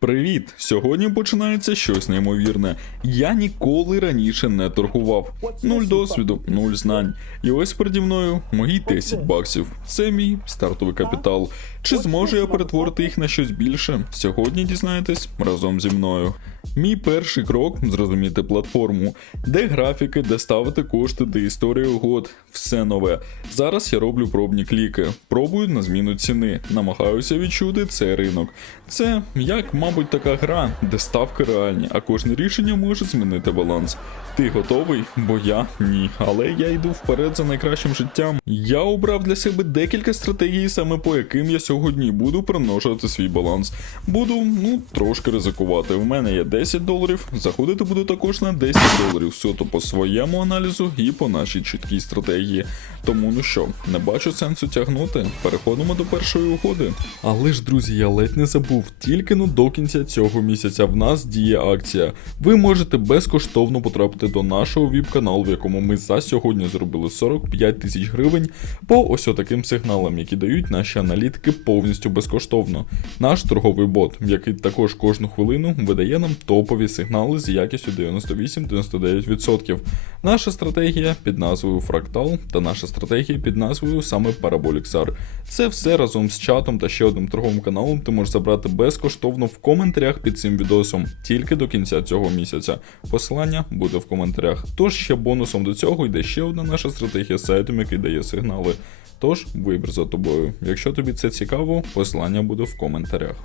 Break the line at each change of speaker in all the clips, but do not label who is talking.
Привіт! Сьогодні починається щось неймовірне. Я ніколи раніше не торгував. Нуль досвіду, нуль знань. І ось переді мною мої 10 баксів. Це мій стартовий капітал. Чи зможу я перетворити їх на щось більше? Сьогодні дізнаєтесь разом зі мною. Мій перший крок зрозуміти платформу, де графіки, де ставити кошти, де історія угод, все нове. Зараз я роблю пробні кліки, пробую на зміну ціни, намагаюся відчути цей ринок. Це як, мабуть, така гра, де ставки реальні, а кожне рішення може змінити баланс. Ти готовий? Бо я ні. Але я йду вперед за найкращим життям. Я обрав для себе декілька стратегій, саме по яким я сьогодні буду примножувати свій баланс. Буду, ну, трошки ризикувати. В мене є 10 доларів. Заходити буду також на 10 доларів. Суто по своєму аналізу і по нашій чіткій стратегії. Тому ну що, не бачу сенсу тягнути. Переходимо до першої угоди. Але ж, друзі, я ледь не забув. Тільки ну до кінця цього місяця в нас діє акція. Ви можете безкоштовно потрапити до нашого віп-каналу, в якому ми за сьогодні зробили 45 тисяч гривень по ось таким сигналам, які дають наші аналітики повністю безкоштовно. Наш торговий бот, який також кожну хвилину видає нам топові сигнали з якістю 98-99%. Наша стратегія під назвою Фрактал та наша стратегія під назвою саме Параболіксар. Це все разом з чатом та ще одним торговим каналом ти можеш забрати безкоштовно в коментарях під цим відосом тільки до кінця цього місяця. Посилання буде в коментарях. Тож ще бонусом до цього йде ще одна наша стратегія з сайтом, який дає сигнали. Тож вибір за тобою. Якщо тобі це цікаво, посилання буде в коментарях.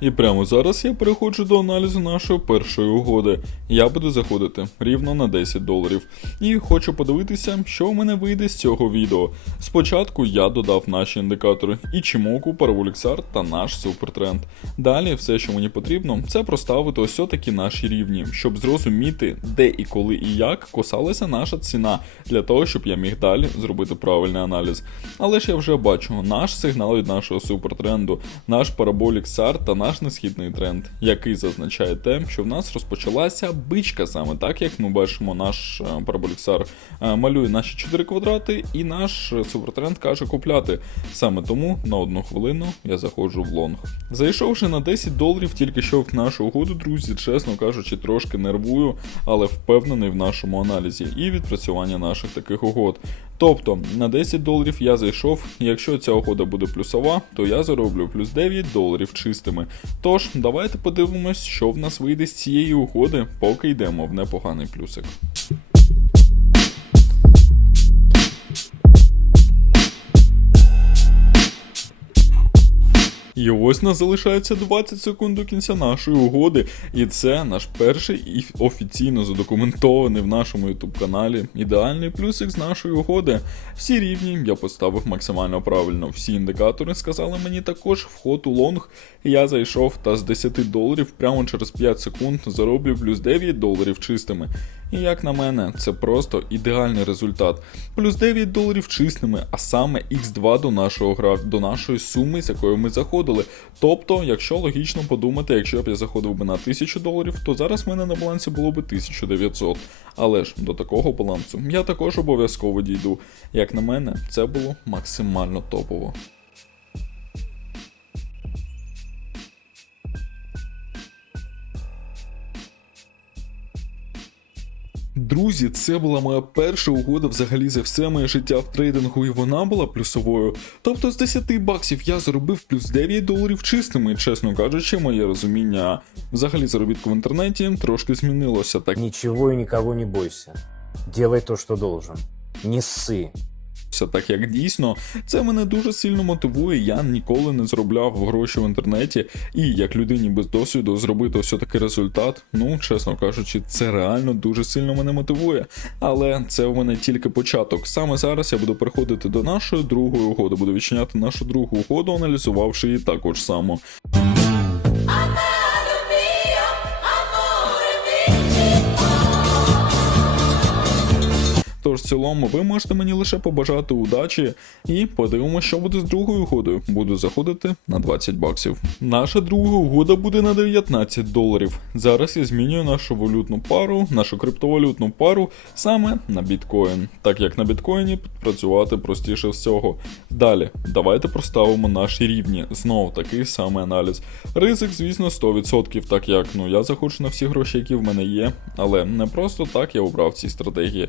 І прямо зараз я переходжу до аналізу нашої першої угоди. Я буду заходити рівно на 10 доларів. І хочу подивитися, що в мене вийде з цього відео. Спочатку я додав наші індикатори Ічімоку, Параволіксар та наш супертренд. Далі все, що мені потрібно, це проставити ось такі наші рівні, щоб зрозуміти, де і коли і як косалася наша ціна, для того, щоб я міг далі зробити правильний аналіз. Але ж я вже бачу наш сигнал від нашого супертренду, наш параболік SAR та наш несхідний тренд, який зазначає те, що в нас розпочалася бичка саме так, як ми бачимо, наш е, параболік SAR е, малює наші 4 квадрати, і наш е, супертренд каже купляти. Саме тому на одну хвилину я заходжу в лонг. Зайшовши на 10 доларів тільки що в нашу угоду, друзі, чесно кажучи, трошки нервую, але впевнений в нашому аналізі і відпрацювання наших таких угод. Тобто на 10 доларів я зайшов, якщо ця угода буде плюсова, то я зароблю плюс 9 доларів чистими. Тож, давайте подивимось, що в нас вийде з цієї угоди, поки йдемо в непоганий плюсик. І ось нас залишається 20 секунд до кінця нашої угоди, і це наш перший і офіційно задокументований в нашому youtube каналі ідеальний плюсик з нашої угоди. Всі рівні я поставив максимально правильно. Всі індикатори сказали мені також вход у лонг. Я зайшов та з 10 доларів прямо через 5 секунд зароблю плюс 9 доларів чистими. І як на мене, це просто ідеальний результат. Плюс 9 доларів чистими, а саме x2 до нашого граф, до нашої суми, з якою ми заходили. Тобто, якщо логічно подумати, якщо б я заходив би на 1000 доларів, то зараз в мене на балансі було б 1900. Але ж до такого балансу я також обов'язково дійду. Як на мене, це було максимально топово. Друзі, це була моя перша угода взагалі за все моє життя в трейдингу, і вона була плюсовою. Тобто з 10 баксів я заробив плюс 9 доларів чистими. Чесно кажучи, моє розуміння взагалі заробітку в інтернеті трошки змінилося. Так
нічого і нікого не бойся. Делай то, що должен. Не ссы.
Все так як дійсно, це мене дуже сильно мотивує. Я ніколи не заробляв гроші в інтернеті, і як людині без досвіду зробити ось такий результат, ну чесно кажучи, це реально дуже сильно мене мотивує. Але це в мене тільки початок. Саме зараз я буду переходити до нашої другої угоди, буду відчиняти нашу другу угоду, аналізувавши її також само. Тож в цілому ви можете мені лише побажати удачі і подивимося, що буде з другою угодою. Буду заходити на 20 баксів. Наша друга угода буде на 19 доларів. Зараз я змінюю нашу валютну пару, нашу криптовалютну пару саме на біткоін, так як на біткоїні працювати простіше всього. Далі, давайте проставимо наші рівні. Знову такий самий аналіз. Ризик, звісно, 100%, так як ну я захочу на всі гроші, які в мене є, але не просто так я обрав ці стратегії.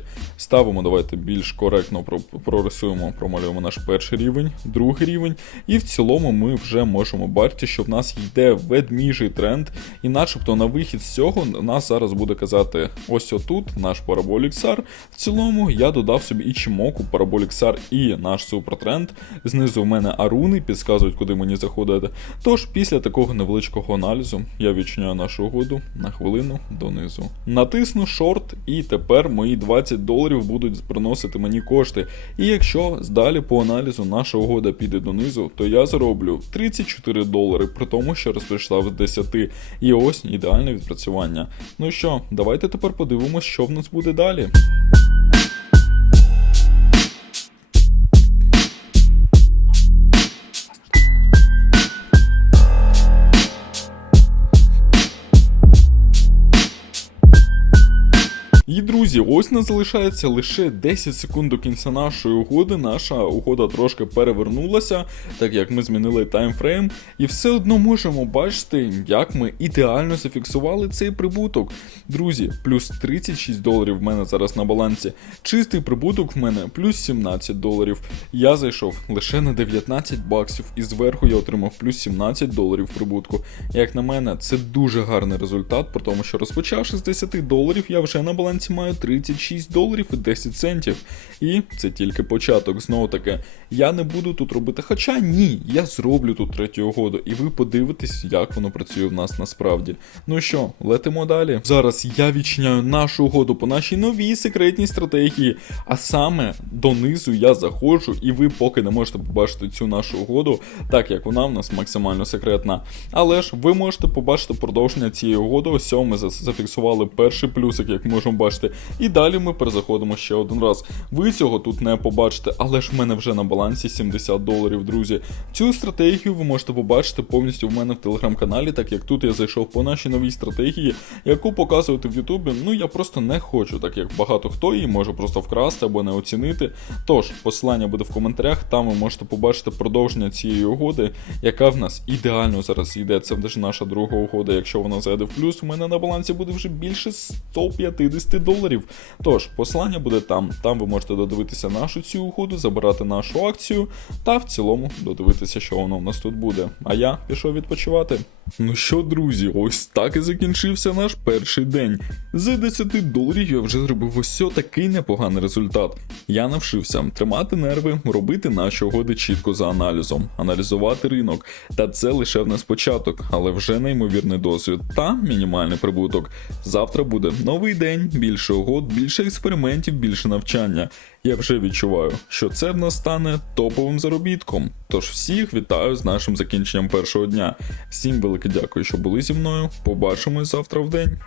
Ставимо, давайте більш коректно про- прорисуємо, промалюємо наш перший рівень, другий рівень, і в цілому ми вже можемо бачити, що в нас йде ведміжий тренд, і начебто на вихід з цього нас зараз буде казати ось отут наш параболік SAR. В цілому я додав собі і чимоку, параболік SAR і наш супертренд. Знизу в мене аруни підказують, куди мені заходити. Тож після такого невеличкого аналізу я відчиняю нашу угоду на хвилину донизу. Натисну шорт, і тепер мої 20 доларів будуть приносити мені кошти. І якщо далі по аналізу наша угода піде донизу, то я зароблю 34 долари, при тому, що розпочав з 10. І ось ідеальне відпрацювання. Ну що, давайте тепер подивимося, що в нас буде далі. І друзі, ось нас залишається лише 10 секунд до кінця нашої угоди. Наша угода трошки перевернулася, так як ми змінили таймфрейм, і все одно можемо бачити, як ми ідеально зафіксували цей прибуток. Друзі, плюс 36 доларів в мене зараз на балансі. Чистий прибуток в мене плюс 17 доларів. Я зайшов лише на 19 баксів, і зверху я отримав плюс 17 доларів прибутку. Як на мене, це дуже гарний результат, при тому, що розпочавши з 10 доларів, я вже на балансі маю 36 доларів і 10 центів. І це тільки початок. Знову таки, я не буду тут робити. Хоча ні, я зроблю тут третю угоду, і ви подивитесь, як воно працює в нас насправді. Ну що, летимо далі. Зараз я відчиняю нашу угоду по нашій новій секретній стратегії. А саме донизу я заходжу, і ви поки не можете побачити цю нашу угоду, так як вона в нас максимально секретна. Але ж ви можете побачити продовження цієї угоди. Ось ми зафіксували перший плюсик, як ми можемо бачити. І далі ми перезаходимо ще один раз. Ви цього тут не побачите, але ж в мене вже на балансі 70 доларів, друзі. Цю стратегію ви можете побачити повністю в мене в телеграм-каналі, так як тут я зайшов по нашій новій стратегії, яку показувати в Ютубі. Ну я просто не хочу, так як багато хто її може просто вкрасти або не оцінити. Тож, посилання буде в коментарях, там ви можете побачити продовження цієї угоди, яка в нас ідеально зараз йде. Це вже наша друга угода. Якщо вона зайде в плюс, у мене на балансі буде вже більше 150 доларів. Тож, послання буде там. Там ви можете додивитися нашу цю угоду, забирати нашу акцію та в цілому додивитися, що воно в нас тут буде. А я пішов відпочивати. Ну що, друзі, ось так і закінчився наш перший день. За 10 доларів я вже зробив ось такий непоганий результат. Я навчився тримати нерви, робити наші угоди чітко за аналізом, аналізувати ринок. Та це лише в нас початок, але вже неймовірний досвід та мінімальний прибуток. Завтра буде новий день, більше угод, більше експериментів, більше навчання. Я вже відчуваю, що це в нас стане топовим заробітком. Тож всіх вітаю з нашим закінченням першого дня. Всім велике дякую, що були зі мною. Побачимось завтра в день.